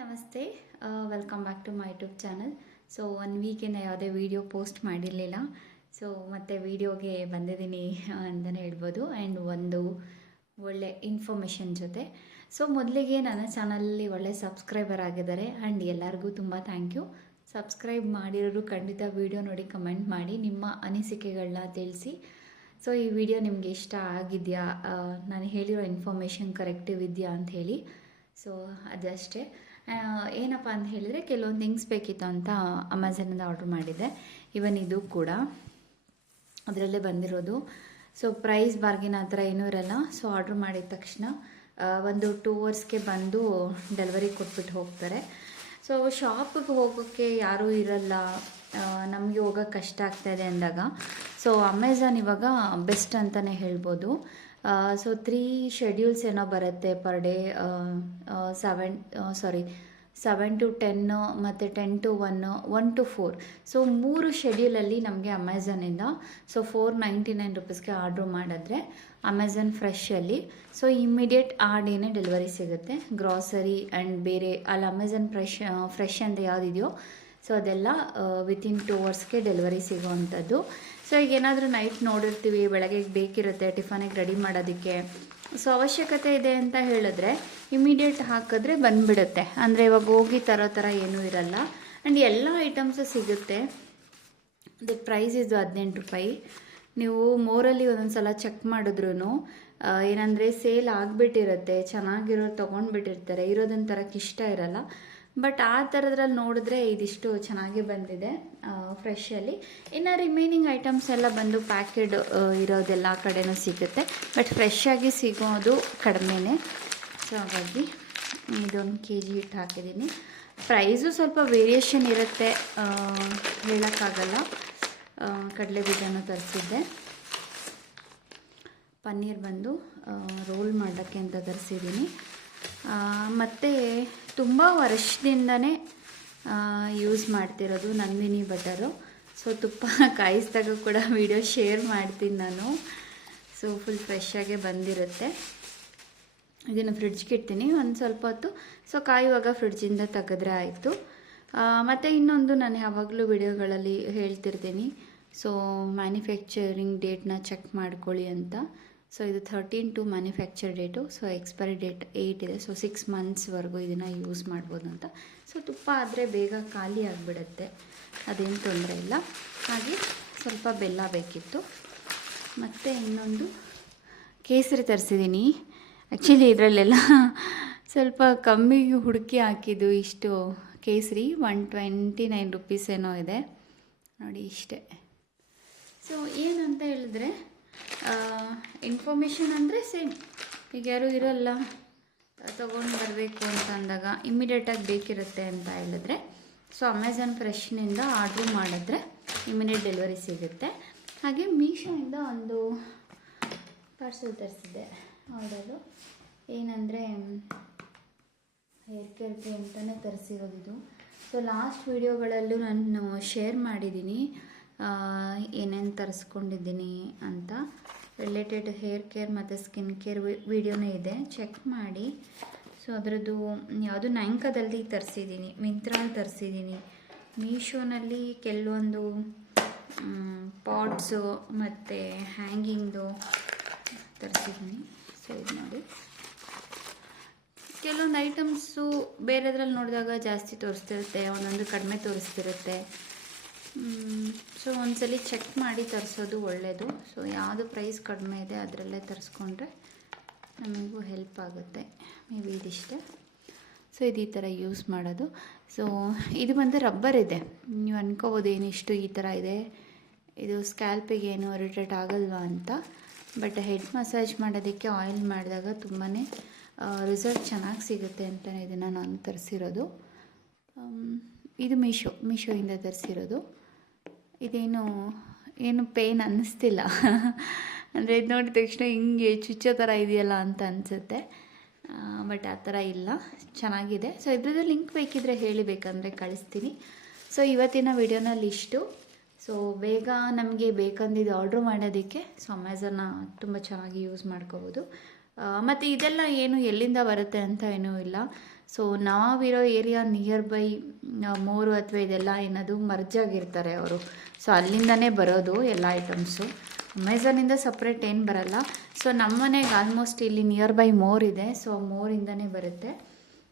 ನಮಸ್ತೆ. Welcome back to my YouTube channel so one ವೀಕಿಂದ ಯಾವುದೇ video post ಮಾಡಿರಲಿಲ್ಲ. So ಮತ್ತೆ ವೀಡಿಯೋಗೆ ಬಂದಿದ್ದೀನಿ ಅಂತಲೇ ಹೇಳ್ಬೋದು. ಆ್ಯಂಡ್ ಒಂದು ಒಳ್ಳೆ ಇನ್ಫಾರ್ಮೇಷನ್ ಜೊತೆ. ಸೊ ಮೊದಲಿಗೆ ನನ್ನ ಚಾನಲಲ್ಲಿ ಒಳ್ಳೆ ಸಬ್ಸ್ಕ್ರೈಬರ್ ಆಗಿದ್ದಾರೆ. ಆ್ಯಂಡ್ ಎಲ್ಲರಿಗೂ ತುಂಬ ಥ್ಯಾಂಕ್ ಯು ಸಬ್ಸ್ಕ್ರೈಬ್ ಮಾಡಿರೋರು ಖಂಡಿತ ವೀಡಿಯೋ ನೋಡಿ ಕಮೆಂಟ್ ಮಾಡಿ, ನಿಮ್ಮ ಅನಿಸಿಕೆಗಳನ್ನ ತಿಳಿಸಿ. ಸೊ ಈ ವಿಡಿಯೋ ನಿಮಗೆ ಇಷ್ಟ ಆಗಿದೆಯಾ? ನಾನು ಹೇಳಿರೋ ಇನ್ಫಾರ್ಮೇಷನ್ ಕರೆಕ್ಟಿವ್ ಇದೆಯಾ ಅಂತ ಹೇಳಿ. ಸೊ ಅದಷ್ಟೇ. ಏನಪ್ಪ ಅಂತ ಹೇಳಿದರೆ ಕೆಲವೊಂದು ಥಿಂಗ್ಸ್ ಬೇಕಿತ್ತು ಅಂತ ಅಮೆಝಾನಿಂದ ಆರ್ಡ್ರ್ ಮಾಡಿದ್ದೆ. ಇವನ್ ಇದು ಕೂಡ. ಅದರಲ್ಲೇ ಬಂದಿರೋದು. ಸೊ ಪ್ರೈಸ್ ಬಾರ್ಗಿನ್ ಆ ಥರ ಏನೂ ಇರಲ್ಲ. ಸೊ ಆರ್ಡ್ರ್ ಮಾಡಿದ ತಕ್ಷಣ ಒಂದು ಟೂ ಅವರ್ಸ್ಗೆ ಬಂದು ಡೆಲಿವರಿ ಕೊಟ್ಬಿಟ್ಟು ಹೋಗ್ತಾರೆ. ಸೊ ಶಾಪಿಗೆ ಹೋಗೋಕ್ಕೆ ಯಾರೂ ಇರಲ್ಲ. ನಮಗೆ ಹೋಗೋಕ್ಕೆ ಕಷ್ಟ ಆಗ್ತಾಯಿದೆ ಅಂದಾಗ. ಸೊ ಅಮೆಝಾನ್ ಇವಾಗ ಬೆಸ್ಟ್ ಅಂತಲೇ ಹೇಳ್ಬೋದು. ಸೊ ತ್ರೀ ಶೆಡ್ಯೂಲ್ಸ್ ಏನೋ ಬರುತ್ತೆ per day seven sorry seven to ten ಮತ್ತು ten to one one to four so ಮೂರು ಶೆಡ್ಯೂಲಲ್ಲಿ ನಮಗೆ ಅಮೆಝಾನಿಂದ ಸೊ ಫೋರ್ ನೈಂಟಿ ನೈನ್ ರುಪೀಸ್ಗೆ ಆರ್ಡ್ರ್ ಮಾಡಿದ್ರೆ ಅಮೆಝಾನ್ ಫ್ರೆಶಲ್ಲಿ ಸೊ ಇಮ್ಮಿಡಿಯೇಟ್ ಆ ಡೇನೇ ಡೆಲಿವರಿ ಸಿಗುತ್ತೆ. ಗ್ರಾಸರಿ ಆ್ಯಂಡ್ ಬೇರೆ, ಅಲ್ಲಿ ಅಮೆಝಾನ್ ಫ್ರೆಶ್ ಫ್ರೆಶ್ ಅಂತ ಯಾವುದಿದೆಯೋ ಸೊ ಅದೆಲ್ಲ ವಿತಿನ್ ಟೂ ಅವರ್ಸ್ಗೆ ಡೆಲಿವರಿ ಸಿಗೋವಂಥದ್ದು. ಸೊ ಈಗ ಏನಾದರೂ ನೈಟ್ ನೋಡಿರ್ತೀವಿ, ಬೆಳಗ್ಗೆ ಬೇಕಿರುತ್ತೆ ಟಿಫನಿಗೆ ರೆಡಿ ಮಾಡೋದಕ್ಕೆ. ಸೊ ಅವಶ್ಯಕತೆ ಇದೆ ಅಂತ ಹೇಳಿದ್ರೆ ಇಮಿಡಿಯೇಟ್ ಹಾಕಿದ್ರೆ ಬಂದುಬಿಡುತ್ತೆ. ಅಂದರೆ ಇವಾಗ ಹೋಗಿ ತರೋ ಥರ ಏನೂ ಇರಲ್ಲ. ಆ್ಯಂಡ್ ಎಲ್ಲ ಐಟಮ್ಸು ಸಿಗುತ್ತೆ. ಅದಕ್ಕೆ ಪ್ರೈಸ್ ಇದು ಹದಿನೆಂಟು ರೂಪಾಯಿ. ನೀವು ಮೋರಲ್ಲಿ ಒಂದೊಂದು ಸಲ ಚೆಕ್ ಮಾಡಿದ್ರೂ ಏನಂದರೆ ಸೇಲ್ ಆಗಿಬಿಟ್ಟಿರುತ್ತೆ, ಚೆನ್ನಾಗಿರೋ ತೊಗೊಂಡ್ಬಿಟ್ಟಿರ್ತಾರೆ ಇರೋದನ್ನ ತರಕ್ಕೆ ಇಷ್ಟ ಇರಲ್ಲ. ಬಟ್ ಆ ಥರದ್ರಲ್ಲಿ ನೋಡಿದ್ರೆ ಇದಿಷ್ಟು ಚೆನ್ನಾಗಿ ಬಂದಿದೆ ಫ್ರೆಶಲ್ಲಿ ಇನ್ನು ರಿಮೈನಿಂಗ್ ಐಟಮ್ಸ್ ಎಲ್ಲ ಬಂದು ಪ್ಯಾಕೆಡ್ ಇರೋದೆಲ್ಲ ಕಡೆನೂ ಸಿಗುತ್ತೆ. ಬಟ್ ಫ್ರೆಶ್ ಸಿಗೋದು ಕಡಿಮೆನೇ. ಸೊ ಹಾಗಾಗಿ ಇದೊಂದು ಕೆ ಜಿ ಹಿಟ್ಟು ಹಾಕಿದ್ದೀನಿ ಪ್ರೈಸು ಸ್ವಲ್ಪ ವೇರಿಯೇಷನ್ ಇರುತ್ತೆ ಹೇಳೋಕ್ಕಾಗಲ್ಲ. ಕಡಲೆ ಬೀಜನೂ ತರಿಸಿದ್ದೆ. ಪನ್ನೀರ್ ಬಂದು ರೋಲ್ ಮಾಡೋಕ್ಕೆ ಅಂತ ತರಿಸಿದ್ದೀನಿ. ಮತ್ತು ತುಂಬ ವರ್ಷದಿಂದನೇ ಯೂಸ್ ಮಾಡ್ತಿರೋದು ನಂದಿನಿ ಬಟರು ಸೊ ತುಪ್ಪ ಕಾಯಿಸಿದಾಗ ಕೂಡ ವಿಡಿಯೋ ಶೇರ್ ಮಾಡ್ತೀನಿ ನಾನು. ಸೊ ಫುಲ್ ಫ್ರೆಶ್ಶಾಗೆ ಬಂದಿರುತ್ತೆ. ಇದನ್ನು ಫ್ರಿಡ್ಜ್ಗೆ ಇಡ್ತೀನಿ. ಒಂದು ಸ್ವಲ್ಪ ಹೊತ್ತು. ಸೊ ಕಾಯುವಾಗ ಫ್ರಿಡ್ಜಿಂದ ತೆಗೆದ್ರೆ ಆಯಿತು. ಮತ್ತು ಇನ್ನೊಂದು ನಾನು ಯಾವಾಗಲೂ ವಿಡಿಯೋಗಳಲ್ಲಿ ಹೇಳ್ತಿರ್ತೀನಿ. ಸೊ ಮ್ಯಾನುಫ್ಯಾಕ್ಚರಿಂಗ್ ಡೇಟ್ನ ಚೆಕ್ ಮಾಡ್ಕೊಳ್ಳಿ ಅಂತ. ಸೊ ಇದು thirteen to manufacture date so expiry date eight ಇದೆ. ಸೊ ಸಿಕ್ಸ್ ಮಂತ್ಸ್ವರೆಗೂ ಇದನ್ನು ಯೂಸ್ ಮಾಡ್ಬೋದು ಅಂತ. ಸೊ ತುಪ್ಪ ಆದರೆ ಬೇಗ ಖಾಲಿ ಆಗಿಬಿಡುತ್ತೆ. ಅದೇನು ತೊಂದರೆ ಇಲ್ಲ. ಹಾಗೆ ಸ್ವಲ್ಪ ಬೆಲ್ಲ ಬೇಕಿತ್ತು. ಮತ್ತು ಇನ್ನೊಂದು ಕೇಸರಿ ತರಿಸಿದ್ದೀನಿ ಆ್ಯಕ್ಚುಲಿ ಇದರಲ್ಲೆಲ್ಲ ಸ್ವಲ್ಪ ಕಮ್ಮಿ ಹುಡುಕಿ ಹಾಕಿದ್ದು ಇಷ್ಟು ಕೇಸರಿ ಒನ್ ಟ್ವೆಂಟಿ ನೈನ್ ರುಪೀಸ್ ಏನೋ ಇದೆ. ನೋಡಿ ಇಷ್ಟೇ. ಸೊ ಏನಂತ ಹೇಳಿದ್ರೆ ಇನ್ಫಾರ್ಮೇಷನ್ ಅಂದರೆ ಸೇಮ್ ಈಗ ಯಾರೂ ಇರೋಲ್ಲ, ತೊಗೊಂಡು ಬರಬೇಕು ಅಂತ ಅಂದಾಗ ಇಮ್ಮಿಡಿಯೇಟಾಗಿ ಬೇಕಿರುತ್ತೆ ಅಂತ ಹೇಳಿದ್ರೆ ಸೊ ಅಮೆಝಾನ್ ಫ್ರೆಶ್ನಿಂದ ಆರ್ಡ್ರ್ ಮಾಡಿದ್ರೆ ಇಮಿಡಿಯೇಟ್ ಡೆಲಿವರಿ ಸಿಗುತ್ತೆ. ಹಾಗೆ ಮೀಶೋಯಿಂದ ಒಂದು ಪಾರ್ಸೆಲ್ ತರಿಸಿದ್ದೆ ಆರ್ಡರು ಏನಂದರೆ ಹೇರ್ ಕೇರ್ಗೆ ಅಂತಲೇ ತರಿಸಿರೋದು ಇದು. ಸೊ ಲಾಸ್ಟ್ ವೀಡಿಯೋಗಳಲ್ಲೂ ನಾನು ಶೇರ್ ಮಾಡಿದ್ದೀನಿ. ಏನೇನು ತರಿಸ್ಕೊಂಡಿದ್ದೀನಿ ಅಂತ. ರಿಲೇಟೆಡ್ ಹೇರ್ ಕೇರ್ ಮತ್ತು ಸ್ಕಿನ್ ಕೇರ್ ವಿಡಿಯೋನೇ ಇದೆ. ಚೆಕ್ ಮಾಡಿ. ಸೊ ಅದರದ್ದು ಯಾವುದು ನೈಂಕದಲ್ಲಿ ತರಿಸಿದ್ದೀನಿ ಮಿಂತ್ರಲ್ಲಿ ತರಿಸಿದ್ದೀನಿ. ಮೀಶೋನಲ್ಲಿ ಕೆಲವೊಂದು ಪಾಟ್ಸು ಮತ್ತು ಹ್ಯಾಂಗಿಂಗ್ದು ತರಿಸಿದ್ದೀನಿ. ಸೊ ಇದು ನೋಡಿ. ಕೆಲವೊಂದು ಐಟಮ್ಸು ಬೇರೆದ್ರಲ್ಲಿ ನೋಡಿದಾಗ ಜಾಸ್ತಿ ತೋರಿಸ್ತಿರುತ್ತೆ, ಒಂದೊಂದು ಕಡಿಮೆ ತೋರಿಸ್ತಿರುತ್ತೆ. ಸೊ ಒಂದ್ಸಲಿ ಚೆಕ್ ಮಾಡಿ ತರಿಸೋದು ಒಳ್ಳೆಯದು ಸೊ ಯಾವುದು ಪ್ರೈಸ್ ಕಡಿಮೆ ಇದೆ ಅದರಲ್ಲೇ ತರಿಸ್ಕೊಂಡ್ರೆ ನಮಗೂ ಹೆಲ್ಪ್ ಆಗುತ್ತೆ. ಮೇ ಬಿ ಇದಿಷ್ಟೇ. ಸೊ ಇದು ಈ ಥರ ಯೂಸ್ ಮಾಡೋದು. ಸೊ ಇದು ಬಂದು ರಬ್ಬರ್ ಇದೆ. ನೀವು ಅನ್ಕೋಬೋದು ಏನು ಇಷ್ಟು ಈ ಥರ ಇದೆ. ಇದು ಸ್ಕ್ಯಾಲ್ಪಿಗೆ ಏನು ಇರಿಟೇಟ್ ಆಗಲ್ವಾ ಅಂತ. ಬಟ್ ಹೆಡ್ ಮಸಾಜ್ ಮಾಡೋದಕ್ಕೆ ಆಯಿಲ್ ಮಾಡಿದಾಗ ತುಂಬಾ ರಿಸಲ್ಟ್ ಚೆನ್ನಾಗಿ ಸಿಗುತ್ತೆ ಅಂತಲೇ ಇದನ್ನು ನಾನು ತರಿಸಿರೋದು. ಇದು ಮೀಶೋ ಮೀಶೋಯಿಂದ ತರಿಸಿರೋದು. ಇದೇನು, ಏನು ಪೇಯ್ನ್ ಅನ್ನಿಸ್ತಿಲ್ಲ. ಅಂದರೆ ಇದು ನೋಡಿದ ತಕ್ಷಣ ಹಿಂಗೆ ಚುಚ್ಚೋ ಥರ ಇದೆಯಲ್ಲ ಅಂತ ಅನಿಸುತ್ತೆ. ಬಟ್ ಆ ಥರ ಇಲ್ಲ. ಚೆನ್ನಾಗಿದೆ. ಸೊ ಇದ್ರದ್ದು ಲಿಂಕ್ ಬೇಕಿದ್ರೆ ಹೇಳಿ ಬೇಕಂದರೆ ಕಳಿಸ್ತೀನಿ. ಸೊ ಇವತ್ತಿನ ವಿಡಿಯೋನಲ್ಲಿ ಇಷ್ಟು ಸೊ ಬೇಗ ನಮಗೆ ಬೇಕಂದಿದ್ದು ಆರ್ಡ್ರ್ ಮಾಡೋದಕ್ಕೆ ಸೊ ಅಮೆಝಾನ ತುಂಬ ಚೆನ್ನಾಗಿ ಯೂಸ್ ಮಾಡ್ಕೋಬೋದು. ಮತ್ತು ಇದೆಲ್ಲ ಏನು ಎಲ್ಲಿಂದ ಬರುತ್ತೆ ಅಂತ ಏನೂ ಇಲ್ಲ. ಸೊ ನಾವಿರೋ ಏರಿಯಾ ನಿಯರ್ ಬೈ ಮೋರು ಅಥವಾ ಇದೆಲ್ಲ ಏನದು ಮರ್ಜಾಗಿರ್ತಾರೆ ಅವರು. ಸೊ ಅಲ್ಲಿಂದನೇ ಬರೋದು ಎಲ್ಲ ಐಟಮ್ಸು ಅಮೆಝಾನಿಂದ ಸಪ್ರೇಟ್ ಏನು ಬರಲ್ಲ. ಸೊ ನಮ್ಮ ಮನೆಗೆ ಆಲ್ಮೋಸ್ಟ್ ಇಲ್ಲಿ ನಿಯರ್ ಬೈ ಮೋರ್ ಇದೆ. ಸೊ ಮೋರಿಂದನೇ ಬರುತ್ತೆ.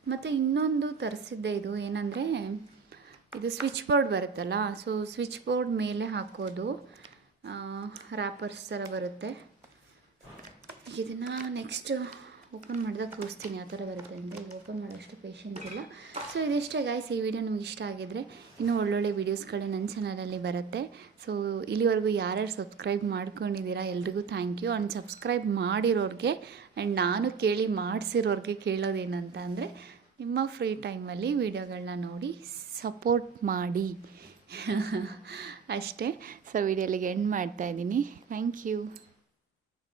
ಮತ್ತು ಇನ್ನೊಂದು ತರಿಸಿದ್ದೆ ಇದು ಏನಂದರೆ, ಇದು ಸ್ವಿಚ್ ಬೋರ್ಡ್ ಬರುತ್ತಲ್ಲ. ಸೊ ಸ್ವಿಚ್ ಬೋರ್ಡ್ ಮೇಲೆ ಹಾಕೋದು ರ್ಯಾಪರ್ಸ್ ಥರ ಬರುತ್ತೆ. ಇದನ್ನು ನೆಕ್ಸ್ಟ್ ಓಪನ್ ಮಾಡಿದಾಗ ತೋರಿಸ್ತೀನಿ ಯಾವ ಥರ ಬರುತ್ತೆ ಅಂತ. ಓಪನ್ ಮಾಡೋಷ್ಟು ಪೇಷನ್ಸ್ ಇಲ್ಲ. ಸೊ ಇದಿಷ್ಟೇ ಗಾಯ್ಸ್ ಈ ವಿಡಿಯೋ ನಿಮ್ಗೆ ಇಷ್ಟ ಆಗಿದ್ರೆ ಇನ್ನೂ ಒಳ್ಳೊಳ್ಳೆ ವೀಡಿಯೋಸ್ಗಳು ನನ್ನ ಚಾನಲಲ್ಲಿ ಬರುತ್ತೆ. ಸೊ ಇಲ್ಲಿವರೆಗೂ ಯಾರ್ಯಾರು ಸಬ್ಸ್ಕ್ರೈಬ್ ಮಾಡ್ಕೊಂಡಿದ್ದೀರಾ ಎಲ್ರಿಗೂ ಥ್ಯಾಂಕ್ ಯು ಆ್ಯಂಡ್ ಸಬ್ಸ್ಕ್ರೈಬ್ ಮಾಡಿರೋರಿಗೆ ಆ್ಯಂಡ್ ನಾನು ಕೇಳಿ ಮಾಡಿಸಿರೋರಿಗೆ ಕೇಳೋದೇನಂತ ಅಂದರೆ ನಿಮ್ಮ ಫ್ರೀ ಟೈಮಲ್ಲಿ ವೀಡಿಯೋಗಳನ್ನ ನೋಡಿ ಸಪೋರ್ಟ್ ಮಾಡಿ. ಅಷ್ಟೇ. ಸೊ ವಿಡಿಯೋಲಿಗೆ ಎಂಡ್ ಮಾಡ್ತಾಯಿದ್ದೀನಿ ಥ್ಯಾಂಕ್ ಯು